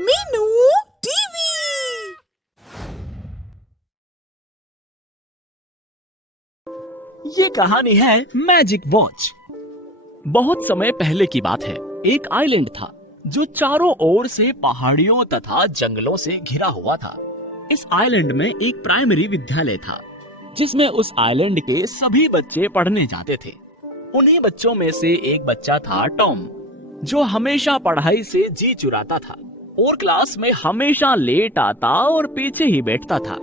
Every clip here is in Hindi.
मीनू टीवी। ये कहानी है मैजिक वॉच। बहुत समय पहले की बात है। एक आइलैंड था जो चारों ओर से पहाड़ियों तथा जंगलों से घिरा हुआ था। इस आइलैंड में एक प्राइमरी विद्यालय था जिसमें उस आइलैंड के सभी बच्चे पढ़ने जाते थे। उन्हीं बच्चों में से एक बच्चा था टॉम, जो हमेशा पढ़ाई से जी चुराता था और क्लास में हमेशा लेट आता और पीछे ही बैठता था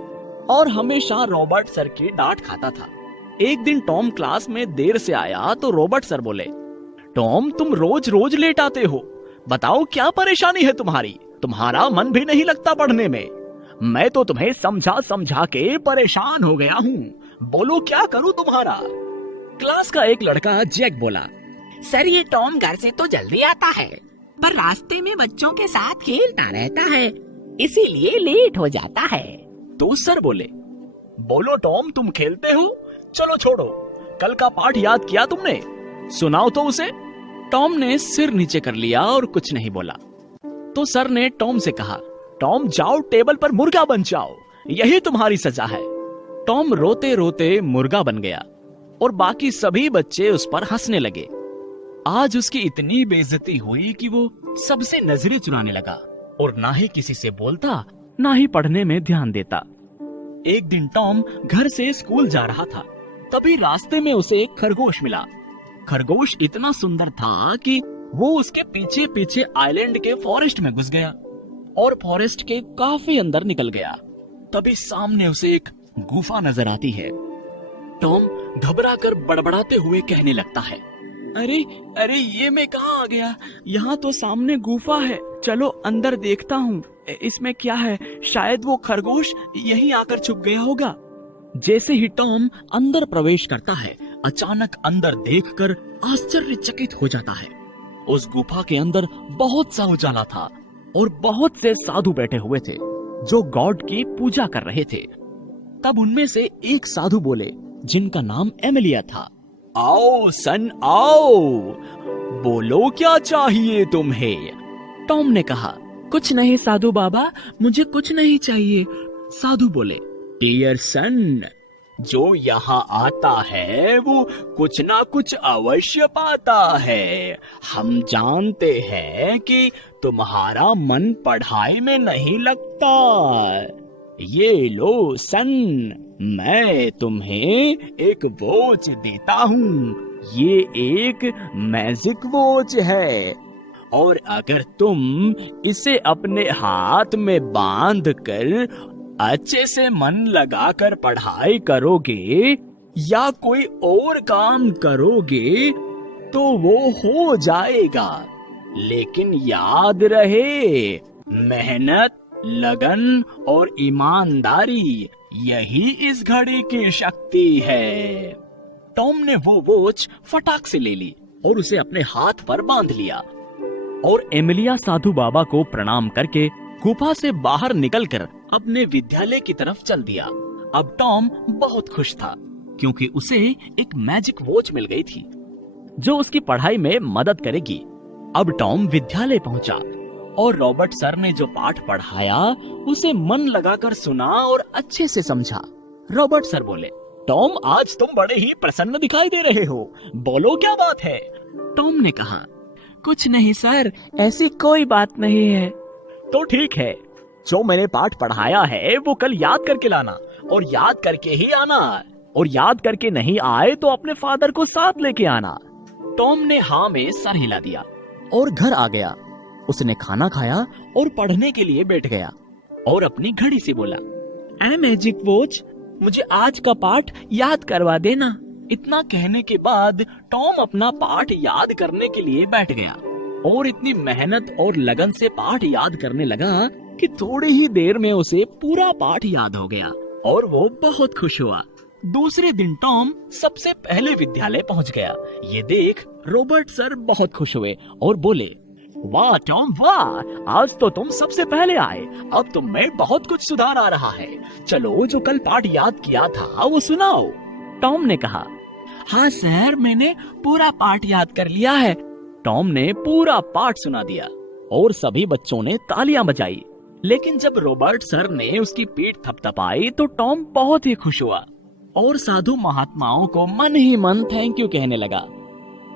और हमेशा रॉबर्ट सर की डांट खाता था। एक दिन टॉम क्लास में देर से आया तो रॉबर्ट सर बोले, टॉम तुम रोज रोज लेट आते हो, बताओ क्या परेशानी है तुम्हारी? तुम्हारा मन भी नहीं लगता पढ़ने में। मैं तो तुम्हें समझा समझा के परेशान हो गया हूँ, बोलो क्या करूँ तुम्हारा? क्लास का एक लड़का जैक बोला, सर ये टॉम घर से तो जल्दी आता है पर रास्ते में बच्चों के साथ खेलता रहता है, इसीलिए लेट हो जाता है। तो सर बोले, बोलो टॉम तुम खेलते हो? चलो छोड़ो, कल का पाठ याद किया तुमने? सुनाओ तो उसे। टॉम ने सिर नीचे कर लिया और कुछ नहीं बोला। तो सर ने टॉम से कहा, टॉम जाओ टेबल पर मुर्गा बन जाओ, यही तुम्हारी सजा है। टॉम रोते रोते मुर्गा बन गया और बाकी सभी बच्चे उस पर हंसने लगे। आज उसकी इतनी बेइज्जती हुई कि वो सबसे नजरें चुराने लगा और ना ही किसी से बोलता ना ही पढ़ने में ध्यान देता। एक दिन टॉम घर से स्कूल जा रहा था, तभी रास्ते में उसे एक खरगोश मिला। खरगोश इतना सुंदर था कि वो उसके पीछे पीछे आइलैंड के फॉरेस्ट में घुस गया और फॉरेस्ट के काफी अंदर निकल गया। तभी सामने उसे एक गुफा नजर आती है। टॉम घबराकर बड़बड़ाते हुए कहने लगता है, अरे अरे ये मैं कहाँ आ गया? यहाँ तो सामने गुफा है, चलो अंदर देखता हूँ इसमें क्या है। शायद वो खरगोश यहीं आकर छुप गया होगा। जैसे ही टॉम अंदर प्रवेश करता है, अचानक अंदर देखकर आश्चर्यचकित हो जाता है। उस गुफा के अंदर बहुत सा उजाला था और बहुत से साधु बैठे हुए थे जो गॉड की पूजा कर रहे थे। तब उनमें से एक साधु बोले, जिनका नाम एमिलिया था, आओ सन आओ, बोलो क्या चाहिए तुम्हें? टॉम ने कहा, कुछ नहीं साधु बाबा, मुझे कुछ नहीं चाहिए। साधु बोले, डियर सन, जो यहाँ आता है वो कुछ ना कुछ अवश्य पाता है। हम जानते हैं कि तुम्हारा मन पढ़ाई में नहीं लगता। ये लो सन, मैं तुम्हें एक वॉच देता हूँ। ये एक मैजिक वॉच है और अगर तुम इसे अपने हाथ में बांध कर अच्छे से मन लगाकर पढ़ाई करोगे या कोई और काम करोगे तो वो हो जाएगा। लेकिन याद रहे, मेहनत, लगन और ईमानदारी यही इस घड़ी की शक्ति है। टॉम ने वो वॉच फटाक से ले ली और उसे अपने हाथ पर बांध लिया और एमिलिया साधु बाबा को प्रणाम करके गुफा से बाहर निकलकर अपने विद्यालय की तरफ चल दिया। अब टॉम बहुत खुश था क्योंकि उसे एक मैजिक वॉच मिल गई थी जो उसकी पढ़ाई में मदद करेगी। अब टॉम विद्यालय पहुंचा और रॉबर्ट सर ने जो पाठ पढ़ाया उसे मन लगाकर सुना और अच्छे से समझा। रॉबर्ट सर बोले, टॉम आज तुम बड़े ही प्रसन्न दिखाई दे रहे हो, बोलो क्या बात है? टॉम ने कहा, कुछ नहीं सर, ऐसी कोई बात नहीं है। तो ठीक है, जो मैंने पाठ पढ़ाया है वो कल याद करके लाना और याद करके ही आना, और याद करके नहीं आए तो अपने फादर को साथ लेके आना। टॉम ने हाँ में सर हिला दिया और घर आ गया। उसने खाना खाया और पढ़ने के लिए बैठ गया और अपनी घड़ी से बोला, ए मैजिक वॉच, मुझे आज का पाठ याद करवा देना। इतना कहने के बाद टॉम अपना पाठ याद करने के लिए बैठ गया और इतनी मेहनत और लगन से पाठ याद करने लगा कि थोड़ी ही देर में उसे पूरा पाठ याद हो गया और वो बहुत खुश हुआ। दूसरे दिन टॉम सबसे पहले विद्यालय पहुंच गया। ये देख रॉबर्ट सर बहुत खुश हुए और बोले, वाह टॉम वाह, आज तो तुम सबसे पहले आए। अब तुम में बहुत कुछ सुधार आ रहा है। चलो जो कल पाठ याद किया था वो सुनाओ। टॉम ने कहा, हाँ सर, मैंने पूरा पाठ याद कर लिया है। टॉम ने पूरा पाठ सुना दिया और सभी बच्चों ने तालियां बजाई। लेकिन जब रॉबर्ट सर ने उसकी पीठ थपथपाई तो टॉम बहुत ही खुश हुआ और साधु महात्माओं को मन ही मन थैंक यू कहने लगा।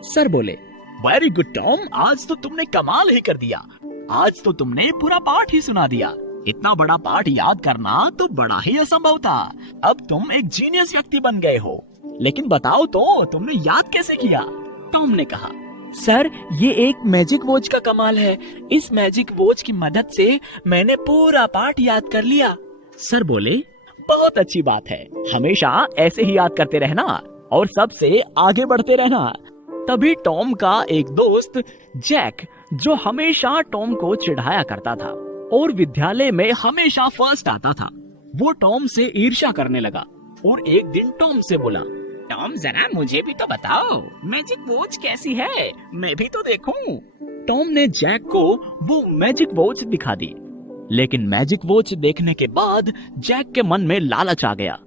सर बोले, वेरी गुड टॉम, आज तो तुमने कमाल ही कर दिया। आज तो तुमने पूरा पाठ ही सुना दिया। इतना बड़ा पाठ याद करना तो बड़ा ही असंभव था। अब तुम एक जीनियस व्यक्ति बन गए हो। लेकिन बताओ तो तुमने याद कैसे किया? टॉम ने कहा, सर ये एक मैजिक वॉच का कमाल है। इस मैजिक वॉच की मदद से मैंने पूरा पाठ याद कर लिया। सर बोले, बहुत अच्छी बात है, हमेशा ऐसे ही याद करते रहना और सबसे आगे बढ़ते रहना। तभी टॉम का एक दोस्त जैक, जो हमेशा टॉम को चिढ़ाया करता था और विद्यालय में हमेशा फर्स्ट आता था, वो टॉम से ईर्ष्या करने लगा और एक दिन टॉम से बोला, टॉम जरा मुझे भी तो बताओ, मैजिक वॉच कैसी है, मैं भी तो देखूं। टॉम ने जैक को वो मैजिक वॉच दिखा दी। लेकिन मैजिक वॉच देखने के बाद जैक के मन में लालच आ गया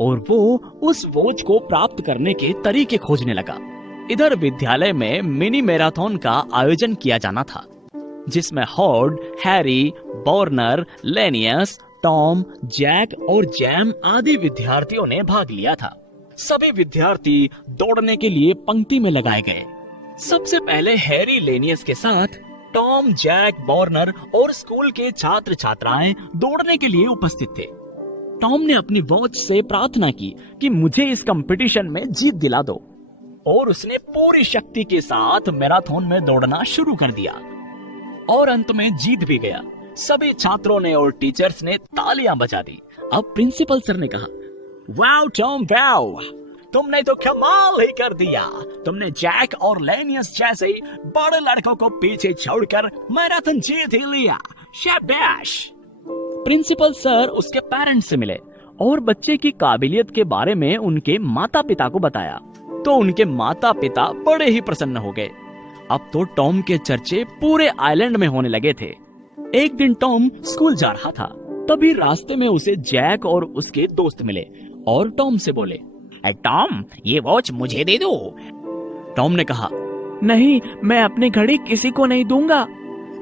और वो उस वॉच को प्राप्त करने के तरीके खोजने लगा। इधर विद्यालय में मिनी मैराथन का आयोजन किया जाना था, जिसमें हॉर्ड, हैरी, बॉर्नर, लेनियस, टॉम, जैक और जैम आदि विद्यार्थियों ने भाग लिया था। सभी विद्यार्थी दौड़ने के लिए पंक्ति में लगाए गए। सबसे पहले हैरी लेनियस के साथ टॉम, जैक, बॉर्नर और स्कूल के छात्र छात्राएं दौड़ने के लिए उपस्थित थे। टॉम ने अपनी वॉच से प्रार्थना की कि मुझे इस कंपटीशन में जीत दिला दो, और उसने पूरी शक्ति के साथ मैराथन में दौड़ना शुरू कर दिया और अंत में जीत भी गया। सभी छात्रों ने और टीचर्स ने तालियां बजा दी। अब प्रिंसिपल सर ने कहा, वाओ टॉम वाओ, तुमने तो कमाल ही कर दिया। तुमने जैक और लेनियस जैसे बड़े लड़कों को पीछे छोड़कर मैराथन जीत ही लिया, शाबाश। प्रिंसिपल सर उसके पेरेंट्स से मिले और बच्चे की काबिलियत के बारे में उनके माता पिता को बताया, तो उनके माता पिता बड़े ही प्रसन्न हो गए। अब तो टॉम के चर्चे पूरे आइलैंड में होने लगे थे। एक दिन टॉम स्कूल जा रहा था, तभी रास्ते में उसे जैक और उसके दोस्त मिले और टॉम से बोले, टॉम ये वॉच मुझे दे दो। टॉम ने कहा, नहीं, मैं अपनी घड़ी किसी को नहीं दूंगा।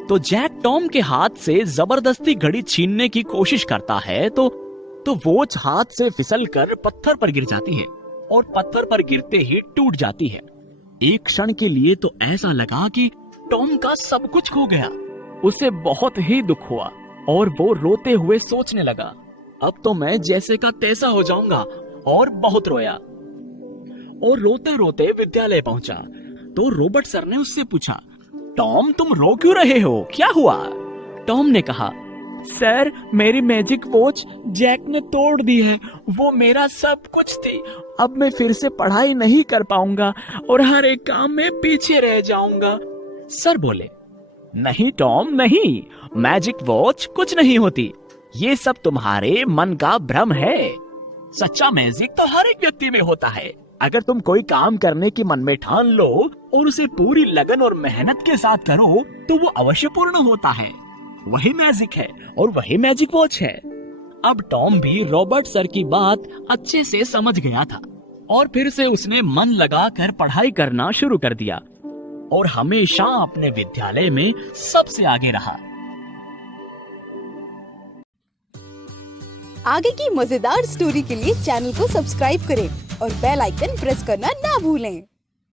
तो जैक टॉम के हाथ से जबरदस्ती घड़ी छीनने की कोशिश करता है तो वॉच हाथ से फिसलकर पत्थर पर गिर जाती है और पत्थर पर गिरते ही टूट जाती है। एक क्षण के लिए तो ऐसा लगा कि टॉम का सब कुछ खो गया। उसे बहुत ही दुख हुआ और वो रोते हुए सोचने लगा, अब तो मैं जैसे का तैसा हो जाऊंगा, और बहुत रोया। और रोते रोते विद्यालय पहुंचा तो रॉबर्ट सर ने उससे पूछा, टॉम तुम रो क्यों रहे हो, क्या हुआ? टॉम ने कहा, सर मेरी मैजिक वॉच जैक ने तोड़ दी है, वो मेरा सब कुछ थी। अब मैं फिर से पढ़ाई नहीं कर पाऊंगा और हर एक काम में पीछे रह जाऊंगा। सर बोले, नहीं टॉम नहीं, मैजिक वॉच कुछ नहीं होती, ये सब तुम्हारे मन का भ्रम है। सच्चा मैजिक तो हर एक व्यक्ति में होता है। अगर तुम कोई काम करने की मन में ठान लो और उसे पूरी लगन और मेहनत के साथ करो तो वो अवश्य पूर्ण होता है। वही मैजिक है और वही मैजिक वॉच है। अब टॉम भी रॉबर्ट सर की बात अच्छे से समझ गया था और फिर से उसने मन लगाकर पढ़ाई करना शुरू कर दिया और हमेशा अपने विद्यालय में सबसे आगे रहा। आगे की मजेदार स्टोरी के लिए चैनल को सब्सक्राइब करें और बेल आइकन प्रेस करना ना भूलें।